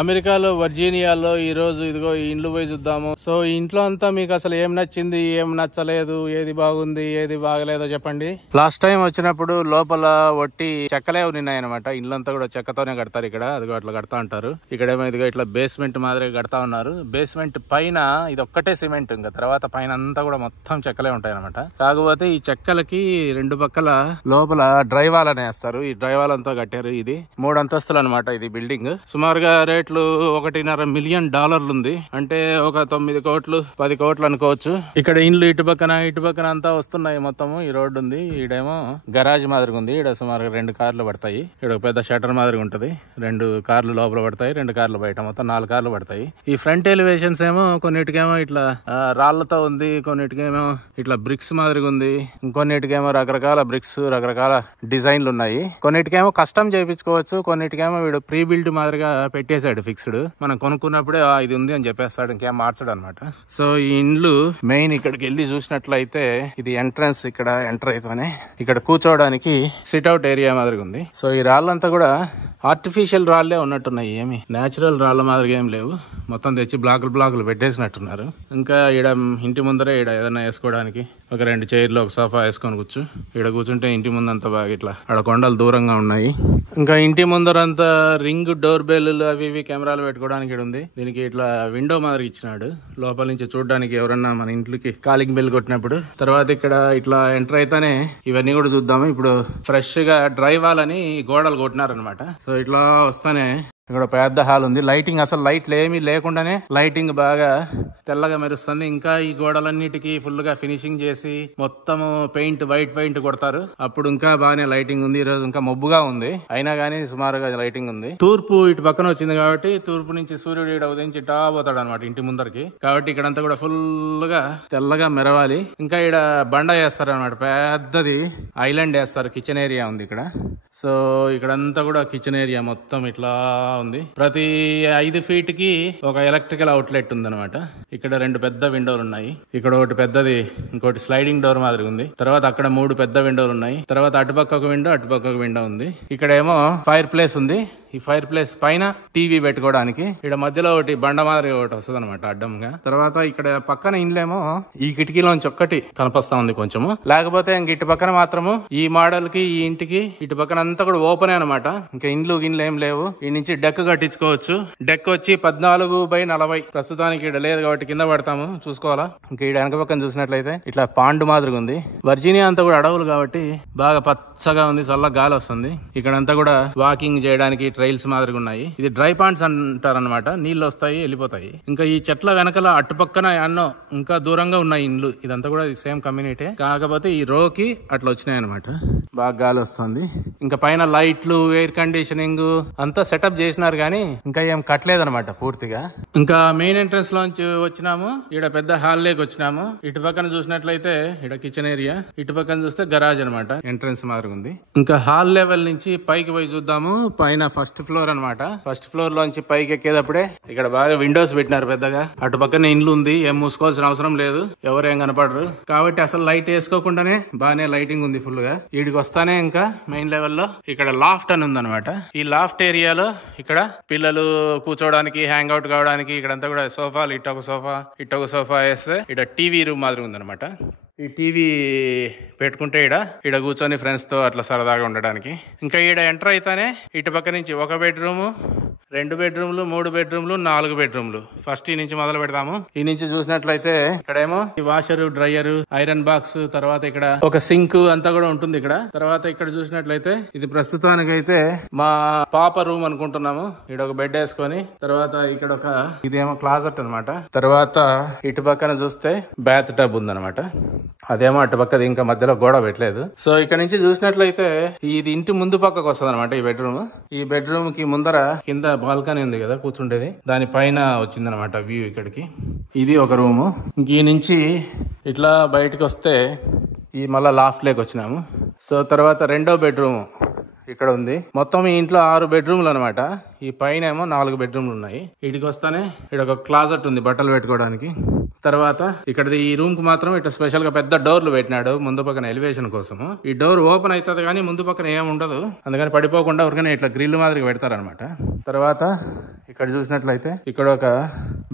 అమెరికాలో వర్జీనియాలో ఈ రోజు ఇదిగో ఈ ఇండ్లు పోయి చూద్దాము. సో ఈ ఇంట్లో అంతా మీకు అసలు ఏం నచ్చింది, ఏం నచ్చలేదు, ఏది బాగుంది, ఏది బాగలేదో చెప్పండి. లాస్ట్ టైం వచ్చినప్పుడు లోపల ఒట్టి చెక్కలే ఉన్నాయన్నమాట. ఇల్లంతా కూడా చెక్కతోనే కడతారు ఇక్కడ. అదిగో అట్లా కడతా ఉంటారు. ఇక్కడేమో ఇదిగో ఇట్లా బేస్మెంట్ మాదిరిగా కడతా ఉన్నారు. బేస్మెంట్ పైన ఇది ఒక్కటే సిమెంట్, ఇంకా తర్వాత పైన అంతా కూడా మొత్తం చెక్కలే ఉంటాయి అనమాట. కాకపోతే ఈ చెక్కలకి రెండు పక్కల లోపల డ్రైవాల్ అని వేస్తారు. ఈ డ్రైవాల్ అంతా కట్టారు. ఇది 3 అంతస్తులు అనమాట. ఇది బిల్డింగ్ సుమారుగా రేట్లు $1.5 మిలియన్ ఉంది. అంటే ఒక 9 కోట్లు 10 కోట్లు అనుకోవచ్చు. ఇక్కడ ఇండ్లు ఇటు పక్కన అంతా వస్తున్నాయి. మొత్తము ఈ రోడ్డు ఉంది. ఈడేమో గరాజ్ మాదిరిగా ఉంది. ఈడ సుమారుగా 2 కార్లు పడతాయి. ఈడ ఒక పెద్ద షటర్ మాదిరిగా ఉంటది. 2 కార్లు లోపల పడతాయి, 2 కార్లు బయట, మొత్తం 4 కార్లు పడతాయి. ఈ ఫ్రంట్ ఎలివేషన్స్ ఏమో కొన్నిటికేమో ఇట్లా రాళ్లతో ఉంది, కొన్నిటికేమో ఇట్లా బ్రిక్స్ మాదిరిగా ఉంది, ఇంకొన్నిటికేమో రకరకాల బ్రిక్స్, రకరకాల డిజైన్లు ఉన్నాయి. కొన్నిటికేమో కస్టమ్ చేయించుకోవచ్చు, కొన్నిటికేమో వీడు ప్రీ బిల్డ్ మాదిరిగా పెట్టేశాడు ఫిక్స్డ్. మనం కొనుక్కున్నప్పుడే ఇది ఉంది అని చెప్పేస్తాడు, ఇంకేం మార్చడు అనమాట. సో ఈ ఇండ్లు మెయిన్ ఇక్కడికి వెళ్ళి చూసినట్లయితే ఇది ఎంట్రన్స్. ఇక్కడ ఎంటర్ అయితేనే ఇక్కడ కూర్చోవడానికి సిట్అవుట్ ఏరియా మాదిరిగా ఉంది. సో ఈ రాళ్ళంతా కూడా ఆర్టిఫిషియల్ రాళ్లే ఉన్నట్టున్నాయి, ఏమి నేచురల్ రాళ్ల మాదిరిగా ఏం లేవు. మొత్తం తెచ్చి బ్లాకులు పెట్టేసినట్టున్నారు. ఇంకా ఈడ ఇంటి ముందరే ఈడ ఏదైనా వేసుకోవడానికి ఒక 2 చైర్లు, ఒక సోఫా వేసుకొని ఈడ కూర్చుంటే ఇంటి ముందంతా బాగా ఇట్లా ఆడ కొండలు దూరంగా ఉన్నాయి. ఇంకా ఇంటి ముందరంతా రింగ్ డోర్ బెల్ అవి ఇవి కెమెరాలు పెట్టుకోవడానికి ఇక్కడ ఉంది. దీనికి ఇట్లా విండో మాదిరి ఇచ్చినాడు లోపల నుంచి చూడడానికి ఎవరన్నా మన ఇంట్లోకి కాలింగ్ బెల్ కొట్టినప్పుడు. తర్వాత ఇక్కడ ఇట్లా ఎంటర్ అయితేనే ఇవన్నీ కూడా చూద్దాము. ఇప్పుడు ఫ్రెష్ గా డ్రైవాల్ అని గోడలు కొట్టినారనమాట. సో ఇట్లా వస్తానే ఇక్కడ పెద్ద హాల్ ఉంది. లైటింగ్ అసలు లైట్లు ఏమీ లేకుండానే లైటింగ్ బాగా తెల్లగా మెరుస్తుంది. ఇంకా ఈ గోడలన్నిటికీ ఫుల్ గా ఫినిషింగ్ చేసి మొత్తం పెయింట్, వైట్ పెయింట్ కొడతారు. అప్పుడు ఇంకా బాగానే లైటింగ్ ఉంది. ఈ రోజు ఇంకా మబ్బుగా ఉంది, అయినా గానీ సుమారుగా లైటింగ్ ఉంది. తూర్పు ఇటు పక్కన వచ్చింది కాబట్టి తూర్పు నుంచి సూర్యుడు ఈడ ఉదయించి ఇటా పోతాడు అనమాట ఇంటి ముందరికి. కాబట్టి ఇక్కడంతా కూడా ఫుల్ గా తెల్లగా మెరవాలి. ఇంకా ఈడ బండ వేస్తారు అనమాట, పెద్దది ఐలాండ్ వేస్తారు. కిచెన్ ఏరియా ఉంది ఇక్కడ. సో ఇక్కడంతా కూడా కిచెన్ ఏరియా మొత్తం ఇట్లా ఉంది. ప్రతి 5 ఫీట్ కి ఒక ఎలక్ట్రికల్ అవుట్లెట్ ఉంది అనమాట. ఇక్కడ 2 పెద్ద విండోలు ఉన్నాయి. ఇక్కడ ఒకటి పెద్దది, ఇంకోటి స్లైడింగ్ డోర్ మాదిరి ఉంది. తర్వాత అక్కడ 3 పెద్ద విండోలు ఉన్నాయి. తర్వాత అటుపక్క ఒక విండో, అటుపక్క ఒక విండో ఉంది. ఇక్కడ ఏమో ఫైర్ ప్లేస్ ఉంది. ఈ ఫైర్ ప్లేస్ పైన టీవీ పెట్టుకోవడానికి ఇక్కడ మధ్యలో ఒకటి బండ మాదిరి ఒకటి వస్తుంది అనమాట అడ్డంగా. తర్వాత ఇక్కడ పక్కన ఇండ్లేమో ఈ కిటికీలోంచి ఒక్కటి కనిపిస్తా ఉంది కొంచెము. లేకపోతే ఇంక ఇటు పక్కన మాత్రము ఈ మోడల్ కి, ఈ ఇంటికి ఇటు పక్కన అంతా కూడా ఓపెన్ అనమాట. ఇంకా ఇండ్లు ఏం లేవు. ఈ నుంచి డెక్ కట్టించుకోవచ్చు. డెక్ వచ్చి 14x40. ప్రస్తుతానికి ఇక్కడ లేదు కాబట్టి కింద పడతాము, చూసుకోవాలా. ఇంకా ఈ వెనక పక్కన చూసినట్లయితే ఇట్లా పాండు మాదిరిగా ఉంది. వర్జీనియా అంతా కూడా అడవులు కాబట్టి బాగా పచ్చగా ఉంది, చల్ల గాలి వస్తుంది. ఇక్కడంతా కూడా వాకింగ్ చేయడానికి ట్రైల్స్ మాదిరిగా ఉన్నాయి. ఇది డ్రై పాండ్స్ అంటారనమాట. నీళ్లు వస్తాయి, వెళ్ళిపోతాయి. ఇంకా ఈ చెట్ల వెనకాల అటుపక్కన ఎన్నో ఇంకా దూరంగా ఉన్నాయి ఇండ్లు. ఇదంతా కూడా సేమ్ కమ్యూనిటీ, కాకపోతే ఈ రోకి అట్లా వచ్చినాయి అనమాట. బాగా గాలి వస్తుంది. ఇంకా పైన లైట్లు, ఎయిర్ కండిషనింగ్ అంతా సెటప్ చేసినారు కానీ ఇంకా ఏం కట్టలేదనమాట పూర్తిగా. ఇంకా మెయిన్ ఎంట్రన్స్ లోంచి వచ్చినాము. ఈడ పెద్ద హాల్ లేకి వచ్చినాము. ఇటు పక్కన చూసినట్లయితే ఈడ కిచెన్ ఏరియా, ఇటు పక్కన చూస్తే గరాజ్ అనమాట. ఎంట్రన్స్ మాదిరిగా ఉంది. ఇంకా హాల్ లెవెల్ నుంచి పైకి పోయి చూద్దాము. పైన ఫస్ట్ ఫ్లోర్ అనమాట. ఫస్ట్ ఫ్లోర్ లోంచి పైకి ఎక్కేటప్పుడే ఇక్కడ బాగా విండోస్ పెట్టినారు పెద్దగా. అటు పక్కన ఇండ్లు ఉంది, ఏం మూసుకోవాల్సిన అవసరం లేదు, ఎవరు ఏం కనపడరు. కాబట్టి అసలు లైట్ వేసుకోకుండానే బాగానే లైటింగ్ ఉంది ఫుల్ గా. ఈడికి వస్తానే ఇంకా మెయిన్ లెవెల్లో ఇక్కడ లాఫ్ట్ అని ఉంది అనమాట. ఈ లాఫ్ట్ ఏరియాలో ఇక్కడ పిల్లలు కూర్చోవడానికి, హ్యాంగ్ అవుట్ కావడానికి ఇక్కడంతా కూడా సోఫాలు, ఇటొక సోఫా వేస్తే ఇక్కడ టీవీ రూమ్ మాదిరి ఉంది అనమాట. ఈ టీవీ పెట్టుకుంటే ఈడ కూర్చొని ఫ్రెండ్స్ తో అట్లా సరదాగా ఉండడానికి. ఇంకా ఈడ ఎంటర్ అయితేనే ఇటు పక్క నుంచి 1 బెడ్రూమ్, 2 బెడ్రూమ్లు, 3 బెడ్రూమ్లు, 4 బెడ్రూమ్లు. ఫస్ట్ ఈ నుంచి మొదలు పెడతాము. ఈ నుంచి చూసినట్లయితే ఇక్కడేమో వాషర్, డ్రైయర్, ఐరన్ బాక్స్, తర్వాత ఇక్కడ ఒక సింక్ అంతా కూడా ఉంటుంది ఇక్కడ. తర్వాత ఇక్కడ చూసినట్లయితే ఇది ప్రస్తుతానికైతే మా పాప రూమ్ అనుకుంటున్నాము. ఇక్కడ ఒక బెడ్ వేసుకొని, తర్వాత ఇక్కడ ఇదేమో క్లాజెట్ అనమాట. తర్వాత ఇటు పక్కన చూస్తే బాత్ టబ్ ఉందన్నమాట. అదేమో అటు పక్కది ఇంకా మధ్యలో గోడ పెట్టలేదు. సో ఇక్కడ నుంచి చూసినట్లయితే ఇది ఇంటి ముందు పక్కకు వస్తుంది అనమాట ఈ బెడ్రూమ్. ఈ బెడ్రూమ్ కి ముందర కింద బాల్కనీ ఉంది కదా కూర్చుండేది, దానిపైన వచ్చిందనమాట వ్యూ ఇక్కడికి. ఇది ఒక రూము. ఈ నుంచి ఇట్లా బయటకు వస్తే ఈ మళ్ళా లాఫ్ట్ లేకి వచ్చినాము. సో తర్వాత 2వ బెడ్రూమ్ ఇక్కడ ఉంది. మొత్తం ఈ ఇంట్లో 6 బెడ్రూమ్లు అనమాట. ఈ పైన ఏమో 4 బెడ్రూమ్లు ఉన్నాయి. వీటికి వస్తానే ఇక్కడ ఒక క్లాజెట్ ఉంది బట్టలు పెట్టుకోవడానికి. తర్వాత ఇక్కడ ఈ రూమ్ కు మాత్రం ఇట్లా స్పెషల్ గా పెద్ద డోర్లు పెట్టినాడు ముందు పక్కన ఎలివేషన్ కోసము. ఈ డోర్ ఓపెన్ అవుతుంది కానీ ముందు పక్కన ఏమి ఉండదు, అందుకని పడిపోకుండా ఊరికనే ఇట్లా గ్రిల్ మాదిరిగా పెడతారనమాట. తర్వాత ఇక్కడ చూసినట్లయితే ఇక్కడ ఒక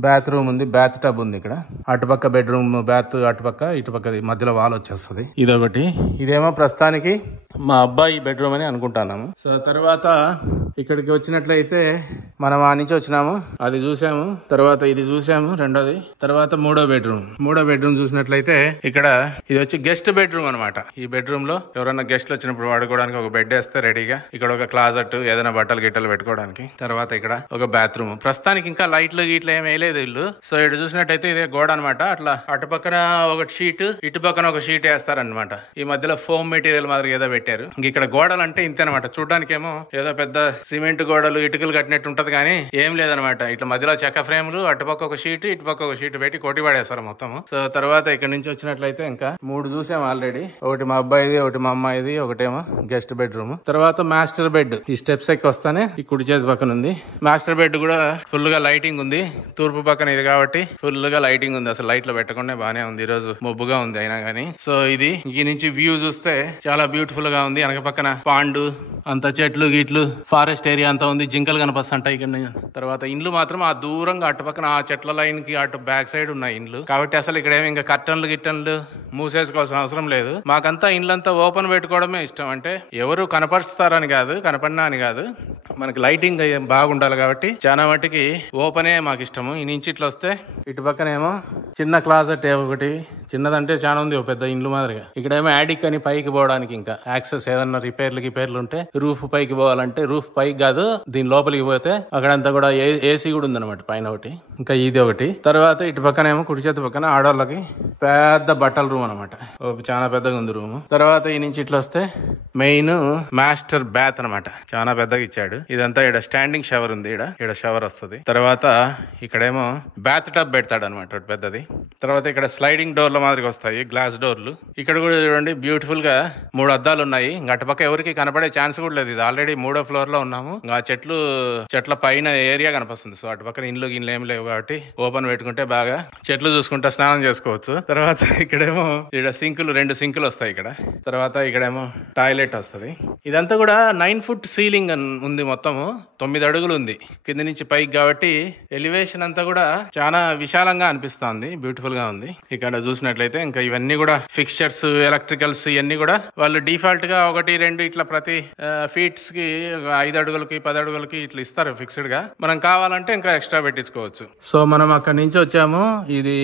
బాత్రూమ్ ఉంది, బాత్ టబ్ ఉంది. ఇక్కడ అటుపక్క బెడ్రూమ్ బాత్, అటుపక్క ఇటుపక్క మధ్యలో వాల్ వచ్చేస్తుంది. ఇదొకటి. ఇదేమో ప్రస్తుతానికి మా అబ్బాయి బెడ్రూమ్ అని అనుకుంటున్నాము. సో తర్వాత ఇక్కడికి వచ్చినట్లయితే మనం ఆ నుంచి వచ్చినాము, అది చూసాము. తర్వాత ఇది చూసాము రెండోది. తర్వాత మూడో బెడ్రూమ్ చూసినట్లయితే ఇక్కడ ఇది వచ్చి గెస్ట్ బెడ్రూమ్ అనమాట. ఈ బెడ్రూమ్ లో ఎవరైనా గెస్ట్లు వచ్చినప్పుడు వాడుకోవడానికి ఒక బెడ్ వేస్తే రెడీగా. ఇక్కడ ఒక క్లాజెట్, ఏదైనా బట్టలు గిట్టలు పెట్టుకోవడానికి. తర్వాత ఇక్కడ ఒక బాత్రూమ్. ప్రస్తుతానికి ఇంకా లైట్లు గీట్లు ఏమి వేయలేదు ఇల్లు. సో ఇక్కడ చూసినట్టయితే ఇదే గోడ అనమాట. అట్లా అటు పక్కన ఒక షీట్, ఇటు పక్కన ఒక షీట్ వేస్తారనమాట. ఈ మధ్యలో ఫోమ్ మెటీరియల్ మాదిరి ఏదో పెట్టారు. ఇక్కడ గోడలు అంటే ఇంతేనమాట. చూడడానికి ఏమో ఏదో పెద్ద సిమెంట్ గోడలు ఇటుకలు కట్టినట్టు ఉంటది కానీ ఏం లేదనమాట. ఇట్లా మధ్యలో చెక్క ఫ్రేములు, అటుపక్క ఒక షీట్, ఇటుపక్క ఒక షీట్ పెట్టి కొట్టి పడేస్తారు మొత్తం. సో తర్వాత ఇక్కడ నుంచి వచ్చినట్లయితే ఇంకా 3 చూసాము ఆల్రెడీ. ఒకటి మా అబ్బాయిది, ఒకటి మా అమ్మాయిది, ఒకటేమో గెస్ట్ బెడ్రూమ్. తర్వాత మాస్టర్ బెడ్. ఈ స్టెప్స్ ఎక్కి వస్తానే ఈ కుడి చేతి పక్కన ఉంది. మాస్టర్ బెడ్ కూడా ఫుల్ గా లైటింగ్ ఉంది. తూర్పు పక్కన ఇది కాబట్టి ఫుల్ గా లైటింగ్ ఉంది. అసలు లైట్లు పెట్టకుండా బానే ఉంది. ఈ రోజు మబ్బుగా ఉంది అయినా గానీ. సో ఇది ఈ నుంచి వ్యూ చూస్తే చాలా బ్యూటిఫుల్ గా ఉంది. వెనక పక్కన పాండు, అంత చెట్లు గిట్లు, ఫారెస్ట్ ఏరియా అంతా ఉంది. జింకలు కనిపిస్తుంటాయి ఇక్కడ. తర్వాత ఇండ్లు మాత్రం ఆ దూరంగా అటు పక్కన ఆ చెట్ల లైన్ కి అటు బ్యాక్ సైడ్ ఉన్నాయి ఇండ్లు. కాబట్టి అసలు ఇక్కడ ఏమి ఇంకా కర్టన్లు గిట్టన్లు మూసేసుకోవాల్సిన అవసరం లేదు. మాకంతా ఇండ్లంతా ఓపెన్ పెట్టుకోవడమే ఇష్టం. అంటే ఎవరు కనపరుస్తారని కాదు, కనపడినా అని కాదు, మనకి లైటింగ్ బాగుండాలి కాబట్టి చాలా మట్టికి ఓపెనే మాకు ఇష్టము. ఈ నుంచి ఇట్లా వస్తే ఇటు పక్కనేమో చిన్న క్లాజెట్ ఒకటి, చిన్నదంటే చాలా ఉంది, ఒక పెద్ద ఇండ్లు మాదిరిగా. ఇక్కడేమో యాడిక్ అని పైకి పోవడానికి ఇంకా యాక్సెస్, ఏదన్నా రిపేర్లు ఉంటే రూఫ్ పైకి పోవాలంటే రూఫ్ పైకి కాదు, దీని లోపలికి పోతే అక్కడంతా కూడా ఏసీ కూడా ఉందన్నమాట పైన ఒకటి. ఇంకా ఇది ఒకటి. తర్వాత ఇటు పక్కనేమో కుడి చేతి పక్కన ఆడవాళ్ళకి పెద్ద బట్టల రూమ్ అనమాట. చాలా పెద్దగా ఉంది రూమ్. తర్వాత ఈ నుంచి ఇట్లా వస్తే మెయిన్ మాస్టర్ బాత్ అనమాట. చాలా పెద్దగా ఇచ్చాడు. ఇదంతా ఇక్కడ స్టాండింగ్ షవర్ ఉంది. ఇక్కడ షవర్ వస్తుంది. తర్వాత ఇక్కడేమో బాత్ టబ్ పెడతాడు అనమాట పెద్దది. తర్వాత ఇక్కడ స్లైడింగ్ డోర్ల మాదిరిగా వస్తాయి, గ్లాస్ డోర్లు. ఇక్కడ కూడా చూడండి బ్యూటిఫుల్ గా 3 అద్దాలు ఉన్నాయి. అటుపక్క ఎవరికి కనపడే ఛాన్స్ కూడా లేదు. ఇది ఆల్రెడీ 3వ ఫ్లోర్ లో ఉన్నాము. ఆ చెట్ల పైన ఏరియా కనిపిస్తుంది. సో అటు పక్కన ఇండ్లు ఏం లేవు కాబట్టి ఓపెన్ పెట్టుకుంటే బాగా చెట్లు చూసుకుంటా స్నానం చేసుకోవచ్చు. తర్వాత ఇక్కడేమో ఇక్కడ సింకులు, 2 సింకులు వస్తాయి ఇక్కడ. తర్వాత ఇక్కడేమో టాయిలెట్ వస్తుంది. ఇదంతా కూడా 9 ఫుట్ సీలింగ్ ఉంది. మొత్తము 9 అడుగులు ఉంది కింద నుంచి పైకి. కాబట్టి ఎలివేషన్ అంతా కూడా చాలా విశాలంగా అనిపిస్తుంది, బ్యూటిఫుల్ గా ఉంది. ఇక్కడ చూసినట్లయితే ఇంకా ఇవన్నీ కూడా ఫిక్స్చర్స్, ఎలక్ట్రికల్స్ ఇవన్నీ కూడా వాళ్ళు డిఫాల్ట్ గా 1, 2 ఇట్లా ప్రతి ఫీట్స్ కి 5 అడుగులకి 10 అడుగులకి ఇట్లా ఇస్తారు ఫిక్స్డ్ గా. మనం కావాలంటే ఇంకా ఎక్స్ట్రా పెట్టించుకోవచ్చు. సో మనం అక్కడి నుంచి వచ్చాము. ఇది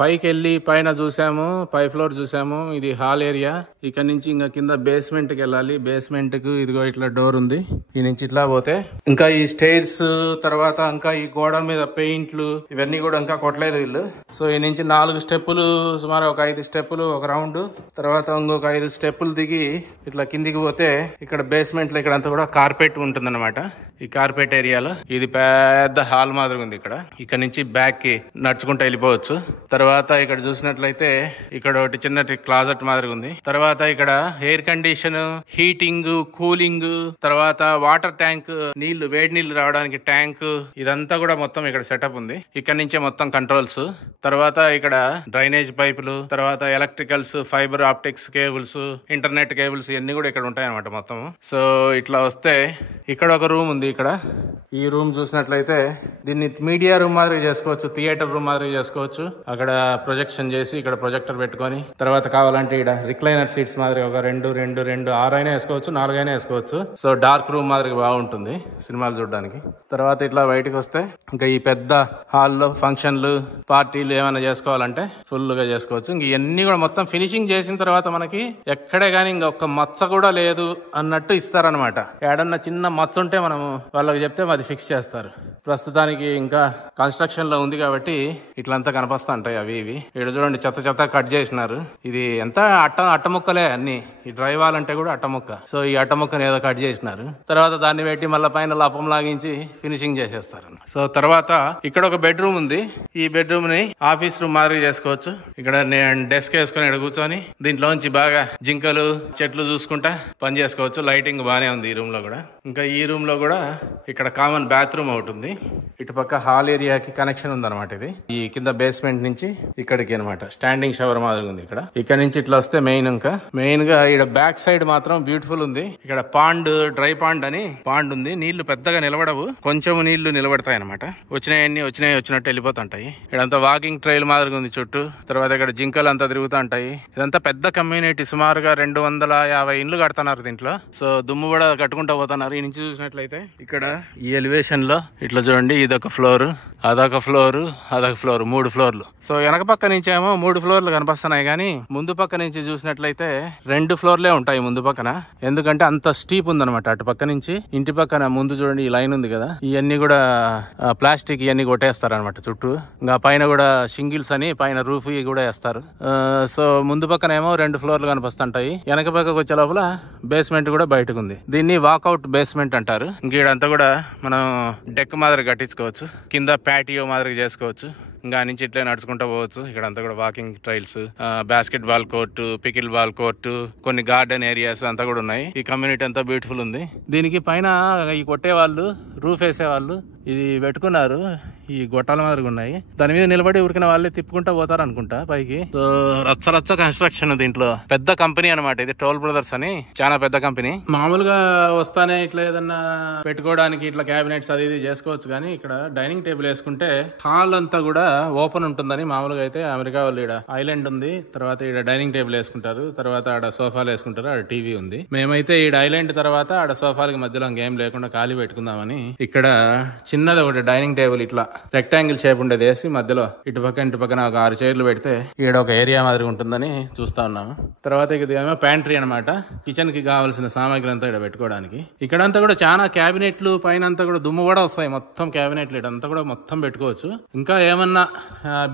పైకి వెళ్ళి పైన చూసాము, పై ఫ్లోర్ చూసాము. ఇది హాల్ ఏరియా. ఇక్కడ నుంచి ఇంకా కింద బేస్మెంట్ కి వెళ్ళాలి. బేస్మెంట్ కు ఇదిగో ఇట్లా డోర్ ఉంది. ఈ నుంచి ఇట్లా పోతే ఇంకా ఈ స్టైర్స్, తర్వాత ఇంకా ఈ గోడ మీద పెయింట్లు ఇవన్నీ కూడా ఇంకా కొట్టలేదు వీళ్ళు. సో ఈ నుంచి 4 స్టెప్పులు, సుమారు ఒక 5 స్టెప్పులు ఒక రౌండ్. తర్వాత ఇంకొక 5 స్టెప్పులు దిగి ఇట్లా కిందికి పోతే ఇక్కడ బేస్మెంట్ లో ఇక్కడ అంతా కూడా కార్పెట్ ఉంటుంది అనమాట. ఈ కార్పెట్ ఏరియాలో ఇది పెద్ద హాల్ మాదిరి ఉంది. ఇక్కడ నుంచి బ్యాక్ కి నడుచుకుంటూ వెళ్ళిపోవచ్చు. తర్వాత ఇక్కడ చూసినట్లయితే ఇక్కడ ఒకటి చిన్న క్లాజెట్ మాదిరి ఉంది. తర్వాత ఇక్కడ ఎయిర్ కండిషన్, హీటింగ్, కూలింగ్, తర్వాత వాటర్ ట్యాంక్, వేడి నీళ్లు రావడానికి ట్యాంక్, ఇదంతా కూడా మొత్తం ఇక్కడ సెటప్ ఉంది. ఇక్కడ నుంచే మొత్తం కంట్రోల్స్. తర్వాత ఇక్కడ డ్రైనేజ్ పైపులు, తర్వాత electricals, fibre optics cables, internet cables ఇవన్నీ కూడా ఇక్కడ ఉంటాయి అనమాట మొత్తం. సో ఇట్లా వస్తే ఇక్కడ ఒక రూమ్ ఉంది. ఇక్కడ ఈ రూమ్ చూసినట్లయితే దీన్ని మీడియా రూమ్ మాదిరి చేసుకోవచ్చు, థియేటర్ రూమ్ మాదిరి చేసుకోవచ్చు. అక్కడ ప్రొజెక్షన్ చేసి ఇక్కడ ప్రొజెక్టర్ పెట్టుకొని, తర్వాత కావాలంటే ఇక్కడ రిక్లైనర్ సీట్స్ మాదిరి ఒక 2, 6 అయినా వేసుకోవచ్చు, 4 అయినా వేసుకోవచ్చు. సో డార్క్ రూమ్ మాదిరి బాగుంటుంది సినిమాలు చూడడానికి. తర్వాత ఇట్లా బయటకు వస్తే ఇంకా ఈ పెద్ద హాల్లో ఫంక్షన్లు, పార్టీలు ఏమైనా చేసుకోవాలంటే ఫుల్ గా చేసుకోవచ్చు. ఇంక ఇవన్నీ కూడా మొత్తం ఫినిషింగ్ చేసిన తర్వాత మనకి ఎక్కడే గానీ ఇంకొక మచ్చ కూడా లేదు అన్నట్టు ఇస్తారనమాట. ఏడన్నా చిన్న మచ్చ ఉంటే మనము వాళ్ళకి చెప్తే అది ఫిక్స్ చేస్తారు. ప్రస్తుతానికి ఇంకా కన్స్ట్రక్షన్ లో ఉంది కాబట్టి ఇట్లంతా కనిపిస్తా ఉంటాయి అవి ఇవి. ఇక్కడ చూడండి చెత్త చెత్త కట్ చేసినారు. ఇది ఎంత అట్ట ముక్కలే అన్ని. ఈ డ్రైవ్ వాల్ అంటే కూడా అట్ట ముక్క. సో ఈ అట్ట ముక్కని ఏదో కట్ చేసినారు. తర్వాత దాన్ని పెట్టి మళ్ళీ పైన లపం లాగించి ఫినిషింగ్ చేసేస్తారు. సో తర్వాత ఇక్కడ ఒక బెడ్రూమ్ ఉంది. ఈ బెడ్రూమ్ ని ఆఫీస్ రూమ్ మాదిరి చేసుకోవచ్చు. ఇక్కడ నేను డెస్క్ వేసుకుని ఇక్కడ కూర్చొని దీంట్లోంచి బాగా జింకలు చెట్లు చూసుకుంటా పని చేసుకోవచ్చు. లైటింగ్ బాగానే ఉంది ఈ రూమ్ లో కూడా. ఇంకా ఈ రూమ్ లో కూడా ఇక్కడ కామన్ బాత్రూమ్ ఒకటి ఉంది. ఇటుపక్క హాల్ ఏరియాకి కనెక్షన్ ఉంది అనమాట. ఇది ఈ కింద బేస్మెంట్ నుంచి ఇక్కడికి అనమాట స్టాండింగ్ షవర్ మాదిరి ఉంది. ఇక్కడ నుంచి ఇట్లా వస్తే మెయిన్ గా ఇక్కడ బ్యాక్ సైడ్ మాత్రం బ్యూటిఫుల్ ఉంది. ఇక్కడ పాండ్ డ్రై పాండ్ అని పాండ్ ఉంది. నీళ్లు పెద్దగా నిలబడవు, కొంచెం నీళ్లు నిలబడతాయి అనమాట. వచ్చినట్టు వెళ్ళిపోతుంటాయి. ఇక్కడంతా వాకింగ్ ట్రైల్ మాదిరిగా ఉంది చుట్టూ. తర్వాత ఇక్కడ జింకలు అంతా తిరుగుతూ ఉంటాయి. ఇదంతా పెద్ద కమ్యూనిటీ. సుమారుగా 250 ఇండ్లు కడుతున్నారు దీంట్లో. సో దుమ్ము కూడా కట్టుకుంటూ పోతున్నారు. ఈ నుంచి చూసినట్లయితే ఇక్కడ ఈ ఎలివేషన్ లో ఇట్లా చూడండి, ఇదొక ఫ్లోర్, అదొక ఫ్లోర్, 3 ఫ్లోర్లు. సో వెనక పక్క నుంచి ఏమో 3 ఫ్లోర్లు కనిపిస్తున్నాయి, కానీ ముందు పక్క నుంచి చూసినట్లయితే 2 ఫ్లోర్లే ఉంటాయి ముందు పక్కన. ఎందుకంటే అంత స్టీప్ ఉందన్నమాట. అటు పక్క నుంచి ఇంటి పక్కన ముందు చూడండి ఈ లైన్ ఉంది కదా, ఇవన్నీ కూడా ప్లాస్టిక్ ఇవన్నీ కొట్టేస్తారనమాట చుట్టూ. ఇంకా పైన కూడా షింగిల్స్ అని పైన రూఫ్ కూడా వేస్తారు. సో ముందు పక్కన ఏమో 2 ఫ్లోర్లు కనిపిస్తుంటాయి. వెనక పక్కకు వచ్చే లోపల బేస్మెంట్ కూడా బయటకు ఉంది. దీన్ని వాకౌట్ బేస్మెంట్ అంటారు. ఇంకీడంతా కూడా మనం డెక్ మాదిరి కట్టించుకోవచ్చు, కింద ప్యాటియో మాదిరి చేసుకోవచ్చు. ఇంకా నుంచి ఇట్లే నడుచుకుంటూ పోవచ్చు. ఇక్కడ అంతా కూడా walking trials, basket ball court, pickle ball court, కొన్ని గార్డెన్ ఏరియాస్ అంతా కూడా ఉన్నాయి. ఈ కమ్యూనిటీ అంతా బ్యూటిఫుల్ ఉంది. దీనికి పైన ఈ కొట్టే వాళ్ళు, రూఫ్ వేసే వాళ్ళు ఇది పెట్టుకున్నారు. ఈ గొట్టాల మాదిరిగా ఉన్నాయి. దాని మీద నిలబడి ఉరికిన వాళ్ళే తిప్పుకుంటా పోతారు అనుకుంటా పైకి. సో రచ్చ కన్స్ట్రక్షన్. దీంట్లో పెద్ద కంపెనీ అనమాట ఇది, టోల్ బ్రదర్స్ అని. చాలా పెద్ద కంపెనీ. మామూలుగా వస్తానే ఇట్లా ఏదన్నా పెట్టుకోవడానికి ఇట్లా క్యాబినెట్స్ అది ఇది చేసుకోవచ్చు, కానీ ఇక్కడ డైనింగ్ టేబుల్ వేసుకుంటే హాల్ అంతా కూడా ఓపెన్ ఉంటుందని మామూలుగా అయితే అమెరికా వాళ్ళు ఇక్కడ ఐలాండ్ ఉంది, తర్వాత ఇక్కడ డైనింగ్ టేబుల్ వేసుకుంటారు, తర్వాత ఆడ సోఫాలు వేసుకుంటారు, ఆడ టీవీ ఉంది. మేమైతే ఈ ఐలాండ్ తర్వాత ఆడ సోఫాలకి మధ్యలో గేమ్ లేకుండా ఖాళీ పెట్టుకుందామని ఇక్కడ చిన్నది ఒకటి డైనింగ్ టేబుల్ ఇట్లా రెక్టాంగిల్ షేప్ ఉండేది వేసి మధ్యలో ఇటు పక్కన ఒక 6 చైర్లు పెడితే ఈడ ఒక ఏరియా మాదిరి ఉంటుందని చూస్తా ఉన్నాము. తర్వాత ఇది ఏమో ప్యాంట్రీ అనమాట. కిచెన్ కి కావాల్సిన సామాగ్రి అంతా ఇక్కడ పెట్టుకోవడానికి. ఇక్కడంతా కూడా చాలా క్యాబినెట్లు, పైన అంతా కూడా దుమ్ము కూడా వస్తాయి. మొత్తం క్యాబినెట్లు ఇదంతా కూడా మొత్తం పెట్టుకోవచ్చు. ఇంకా ఏమన్నా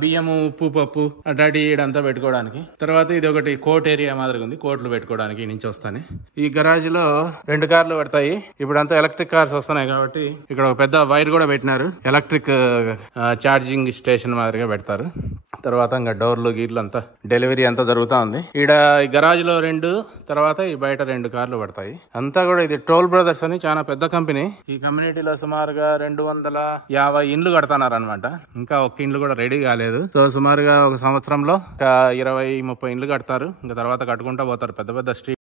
బియ్యము, ఉప్పు, పప్పు అటాటి ఇడంతా పెట్టుకోవడానికి. తర్వాత ఇది ఒకటి కోర్ట్ ఏరియా మాదిరిగా ఉంది, కోర్టులు పెట్టుకోవడానికి. ఈ నుంచి వస్తానే ఈ గరాజ్ లో 2 కార్లు పడతాయి. ఇప్పుడు అంతా ఎలక్ట్రిక్ కార్స్ వస్తున్నాయి కాబట్టి ఇక్కడ ఒక పెద్ద వైర్ కూడా పెట్టినారు. ఎలక్ట్రిక్ ఛార్జింగ్ స్టేషన్ మాదిరిగా పెడతారు. తర్వాత ఇంకా డోర్లు గీర్లు అంతా డెలివరీ అంతా జరుగుతా ఉంది. ఈడ ఈ గరాజ్ లో 2, తర్వాత ఈ బయట 2 కార్లు పడతాయి. అంతా కూడా ఇది టోల్ బ్రదర్స్ అని చాలా పెద్ద కంపెనీ. ఈ కమ్యూనిటీలో సుమారుగా 250 ఇండ్లు కడతాన్నారు అనమాట. ఇంకా ఒక్క ఇండ్లు కూడా రెడీ కాలేదు. సో సుమారుగా ఒక సంవత్సరంలో 20-30 ఇండ్లు కడతారు. ఇంకా తర్వాత కట్టుకుంటా పోతారు పెద్ద పెద్ద స్ట్రీట్.